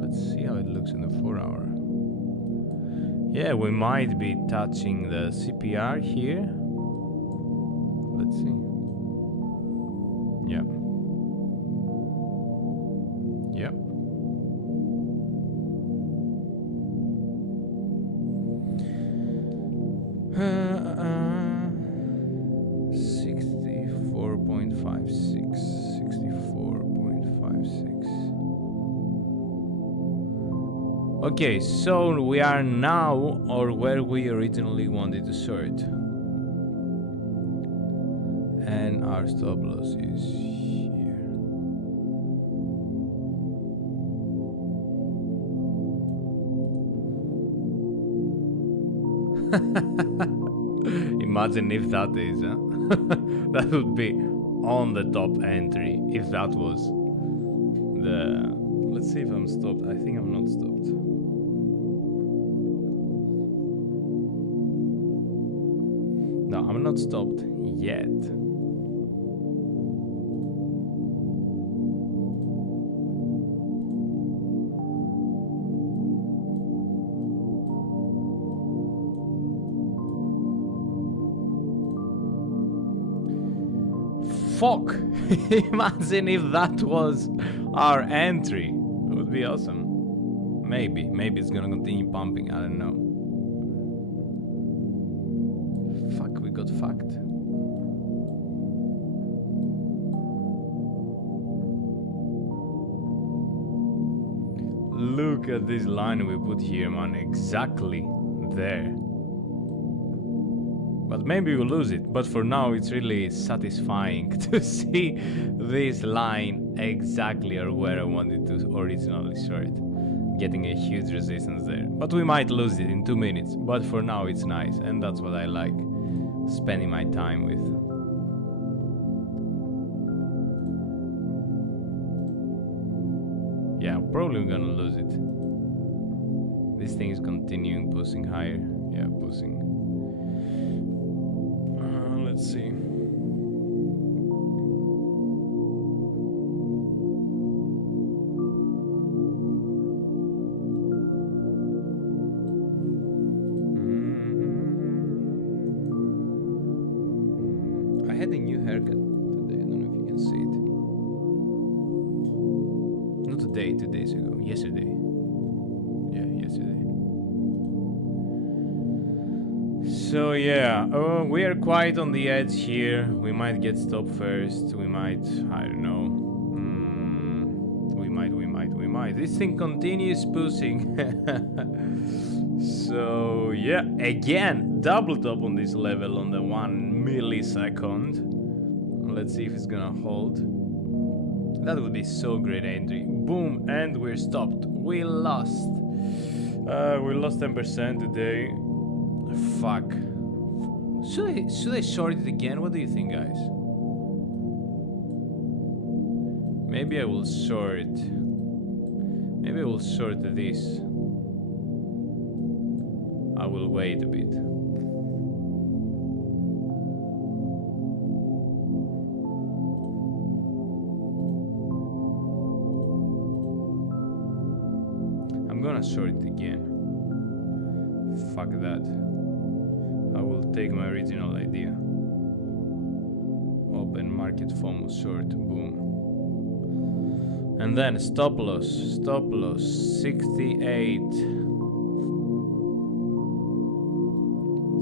Let's see how it looks in the 4 hour. Yeah, we might be touching the CPR here. Let's see. Yeah. Yep. Okay, so we are now or where we originally wanted to sort. And our stop loss is here. Imagine if that is, huh? That would be on the top entry if that was the... Let's see if I'm stopped. I think I'm not stopped. No, I'm not stopped yet. fuck? Imagine if that was our entry. It would be awesome. Maybe it's gonna continue pumping, I don't know. Fuck, we got fucked. Look at this line we put here, man, exactly there. But maybe we'll lose it, but for now it's really satisfying to see this line exactly or where I wanted to originally short. Getting a huge resistance there. But we might lose it in 2 minutes, but for now it's nice, and that's what I like spending my time with. Yeah, probably gonna lose it. This thing is continuing pushing higher. Yeah, pushing. Let's see. I had a new haircut today. I don't know if you can see it. Not today, 2 days ago. Yesterday. Yeah, yesterday. So yeah, we are quite on the edge here. We might get stopped first. We might, I don't know. We might. This thing continues pushing. So yeah, again, double top on this level on the 1 millisecond. Let's see if it's gonna hold. That would be so great entry. Boom, and we're stopped. We lost. We lost 10% today. Fuck. Should I short it again? What do you think, guys? Maybe I will short. Maybe I will short this. I will wait a bit. I'm gonna short it again. Fuck that. I will take my original idea. Open market FOMO short, boom. And then stop loss 68.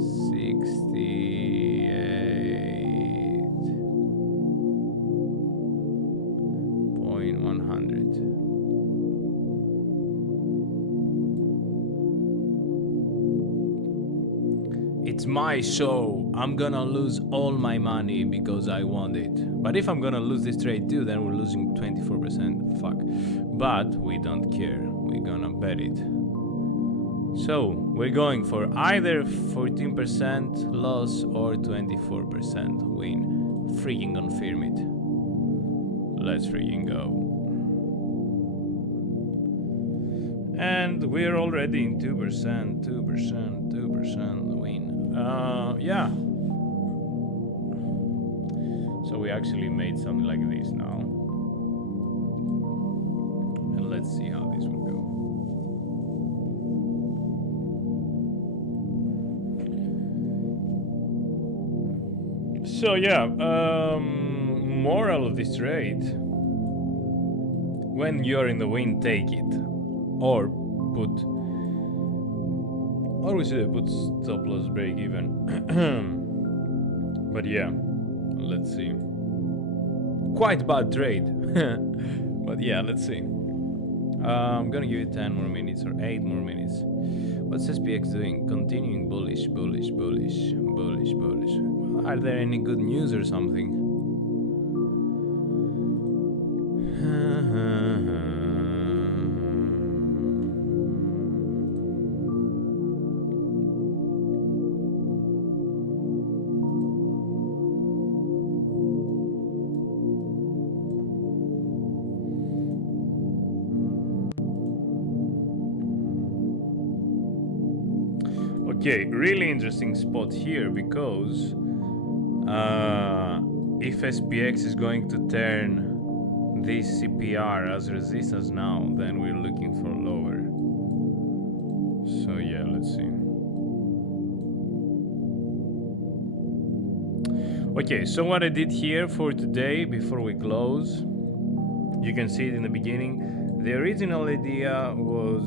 68.100. It's my show. I'm gonna lose all my money because I want it. But if I'm gonna lose this trade too, then we're losing 24%. Fuck. But we don't care. We're gonna bet it. So we're going for either 14% loss or 24% win. Freaking confirm it. Let's freaking go. And we're already in 2% win. Yeah. So we actually made something like this now. And let's see how this will go. So yeah, moral of this trade: when you're in the win, take it, or we should have put stop loss break even. But yeah, let's see. Quite bad trade. But yeah, let's see. I'm gonna give it 10 more minutes or 8 more minutes. What's SPX doing? Continuing bullish. Are there any good news or something? Okay, really interesting spot here, because if SPX is going to turn this CPR as resistance now, then we're looking for lower. So yeah, let's see. Okay, so what I did here for today, before we close, you can see it in the beginning. The original idea was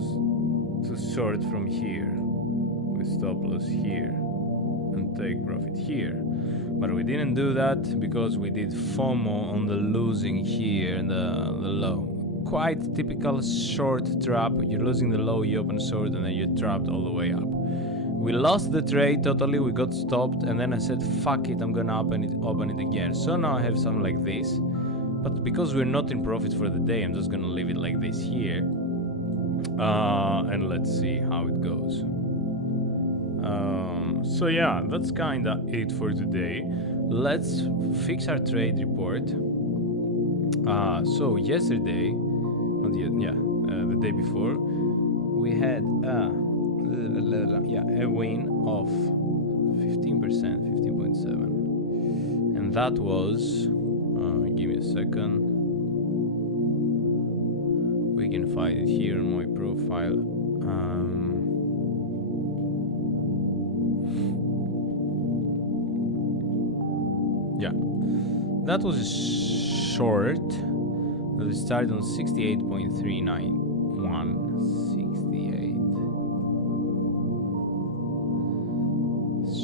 to short from here, with stop loss here, and take profit here. But we didn't do that because we did FOMO on the losing here, the low. Quite typical short trap. You're losing the low, you open short, and then you're trapped all the way up. We lost the trade totally, we got stopped, and then I said, fuck it, I'm gonna open it again. So now I have something like this, but because we're not in profit for the day, I'm just gonna leave it like this here. And let's see how it goes. So yeah, that's kinda it for today. Let's fix our trade report. So yesterday, the day before, we had a win of 15%, 15.7, and that was, give me a second, we can find it here on my profile. That was a short that we started on 68.391. 68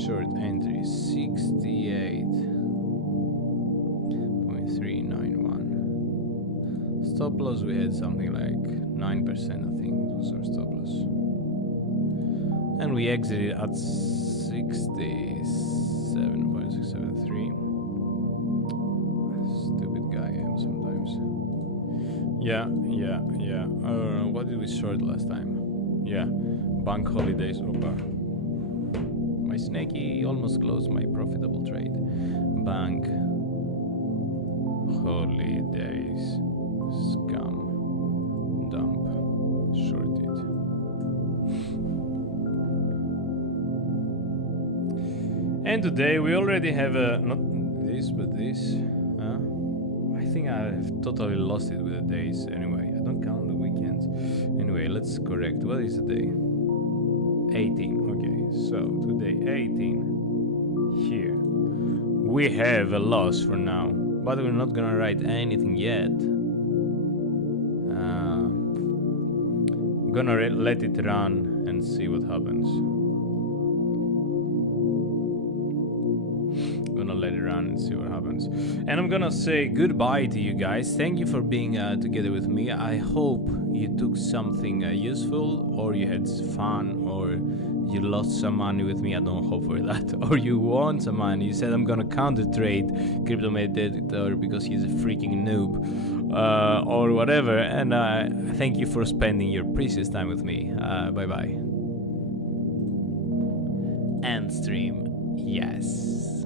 short entry 68.391. Stop loss, we had something like 9%, I think it was our stop loss, and we exited at 67.673. Stupid guy I am sometimes. Yeah. What did we short last time? Yeah, bank holidays. Opa. My snaky almost closed my profitable trade. Bank holidays. Scam. Dump. Shorted. And today we already have a, not this, but this. I think I have totally lost it with the days. Anyway, I don't count the weekends. Anyway, let's correct. What is the day? 18. Okay, so today 18. Here we have a loss for now, but we're not gonna write anything yet. I'm gonna let it run and see what happens. Gonna let it run and see what happens, and I'm gonna say goodbye to you guys. Thank you for being together with me. I hope you took something useful, or you had fun, or you lost some money with me. I don't hope for that. Or you won some money. You said I'm gonna counter trade Crypto Meditator because he's a freaking noob, or whatever. And thank you for spending your precious time with me. Bye bye. End stream. Yes.